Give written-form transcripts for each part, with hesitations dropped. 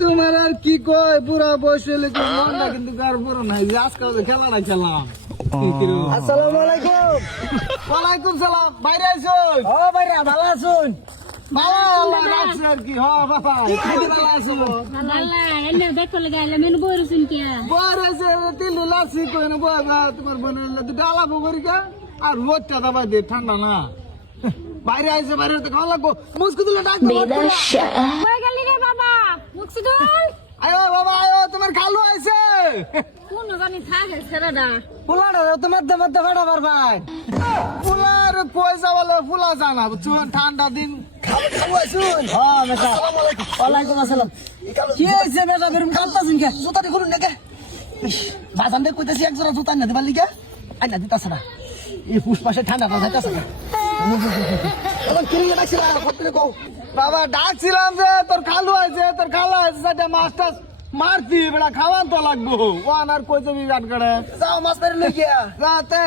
তোমার আর কি কয় পুরা বয়স হলে মনটা কিন্তু কার পুরো নাই আজকাল খেলাটা খেলাম। আসসালামু আলাইকুম। ওয়ালাইকুম সালাম। বাইরে আছো? ও ভাইরা ভালো আছুন? ভালো আল্লাহ রাখছে আর কি। হ্যাঁ বাবা তুমি ভালো আছো? বর আছে তিল লাসি কই না বাবা তোমার বোনের দুটো আলাপ করি কা আর রোদটা দাবা দে ঠান্ডা না। বাইরে আইছে বাইরে তো খাওয়া লাগবো। মুস্কু দিলে ডাক দাও। আয়ো বাবা আয়ো তোমার খালু আইছে। পোলাটা তোমার মধ্যে ফাটা পারবাই। ফুলার পয়সা বলো ফুলা জানা বুঝছো ঠান্ডা দিন খাবো আছুন? হ্যাঁ মেশা। ওয়ালাইকুম আসসালাম। কি হইছে মেশা বেরুম কাঁদতাছিন কে? জুতা দি খুলুন নাকি? বাজান দে কইতাছি এক জোড়া জুতা না দিবার লিগা। আই না দিতাছ না। এই পুষ্পাশে ঠান্ডাটা যাইতাছ না। এখন কি লিগা ডাকছিলা? কতলে কও। বাবা ডাকছিলাম যে তোর খালু আইছে তোর খালা আইছে সেটা মাছটা মারতি বেড়া খাওয়ান তো লাগবো ওয়ান আর কই যাবি গাট করে যাও মাছ মেরে লই গিয়া। যাতে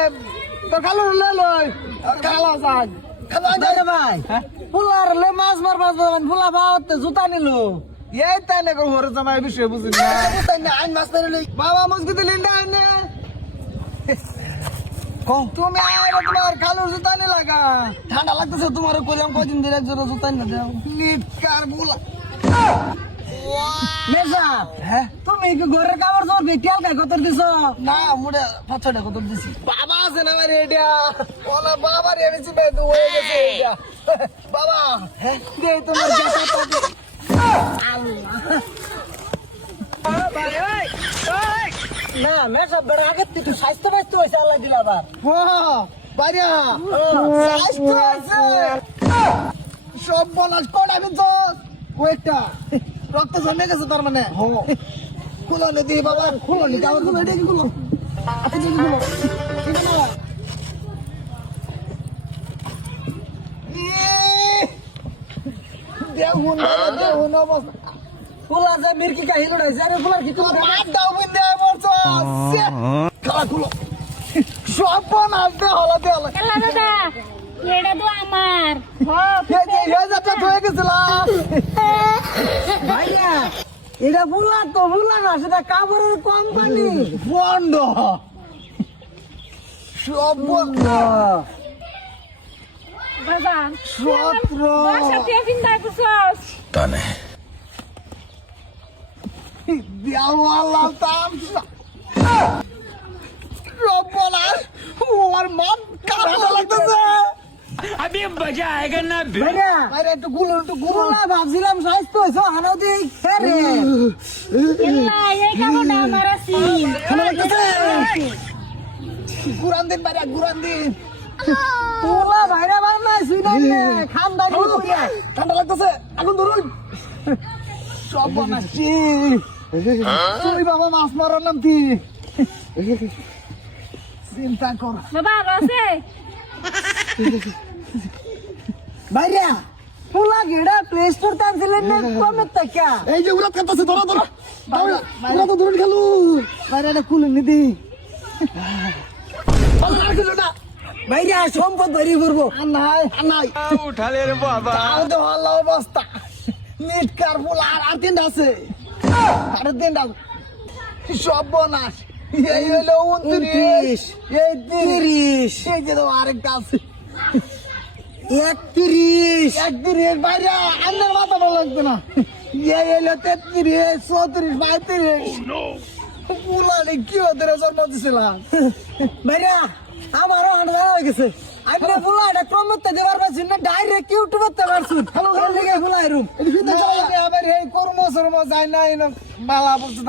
তোর খালু লে লই খালা যাক খালো আই না ভাই। ফুলার লে মাছ মারবা যাবেন ফুলা বাওতে জুতা নিলো এই তাই না ঘরে জামাই বিষয় বুঝিস না তাই না আইন মাছ মেরে লই। বাবা মুসকিতে লিন্ডা আনে কও তুমি আর তোমার খালুর জুতা নি লাগা ঠান্ডা লাগতেছে তোমার কইলাম কয়দিন ধরে এক জোড়া জুতা না দাও। নিকার বুলা মেজা হ্যাঁ তুমি কি ঘরের কাপড় চোপড় বেটিয়াল গায় কত দিছো? না মুড়ে 5-6 কত দিছি বাবা আছে না আমার এটা ওলা বাবা রে এনেছি বে তো হয়ে গেছে এটা বাবা হ্যাঁ দে তোমার জাতা তো না মেজা বড় আগে তুই স্বাস্থ্য ব্যস্ত হইছে আল্লাহ দিলা আবার। ও বাড়িয়া স্বাস্থ্য আছে সব বলাস কোন আমি তো ওইটা রক্ত জমে গেছে তার মানে খুলো নে দি বাবা খুলো নি কাগজ খুলো এটা কি খুলো আচ্ছা কি খুলো দেখুন অবস্থা ফুলা যে মির্কি কাহিল উড়াইছে আরে ফুলার কি তুমি মার দাও বিন্দে বলছো খেলা খুলো সব বানাতে হলাতে হলো হয়ে গেছিলাম ভাইয়া এটা ফুলা তো ফুলা না সেটা কাপড়ের কোম্পানি বন্ড সব দেওয়ালা দাম সব বলার ওর মন কাটা লাগতেছে अभी मजा आएगा ना ভাইয়া আরে একটু গুলো ফুলা ভাবছিলাম স্বাস্থ্য হইছে হানাও দিয়ে খেরে গুরান দিন বাইরে গুরান দিন ফুলা ভাইরা বানাই সুইডেন খানদানি কইয়া ঠান্ডা লাগতেছে আগুন ধরুন সব বানাচ্ছি তুই বাবা মাছ মারার নাম কি চিন্তা কর ভাইয়া ফুলা গেড়া প্লে স্টোর টানছিলেন না কমে টাকা এই যে উড়াত কাটতেছে ধরো ধরো উড়া তো ধরুন খেলু বাইরে এটা খুলে নিদি আর খেলো না ভাইয়া সম্পদ বাড়ি করবো আর নাই उठा ले रे बाबा তাও তো ভালো অবস্থা নিট কার ফুল আর তিনটা আছে আর তিনটা সব বোনাস এই হলো 29 এই 30 এই যে তো আরেকটা আছে 31 31 বাইরে আন্নার মাথা ভালো লাগবে না এই হলো 33 34 35 পুলানি কি ওদের জন্ম দিছিলাম ভাইয়া আমারও হান্ডা হয়ে গেছে আপনি ফুলা এটা ক্রমতে দেবার পাচ্ছেন না ডাইরেক্ট ইউটিউবে তে পারছুন হ্যালো করে লিখে ফুলা এরুম আবার এই কর্ম শর্ম যায় না বালা বলতে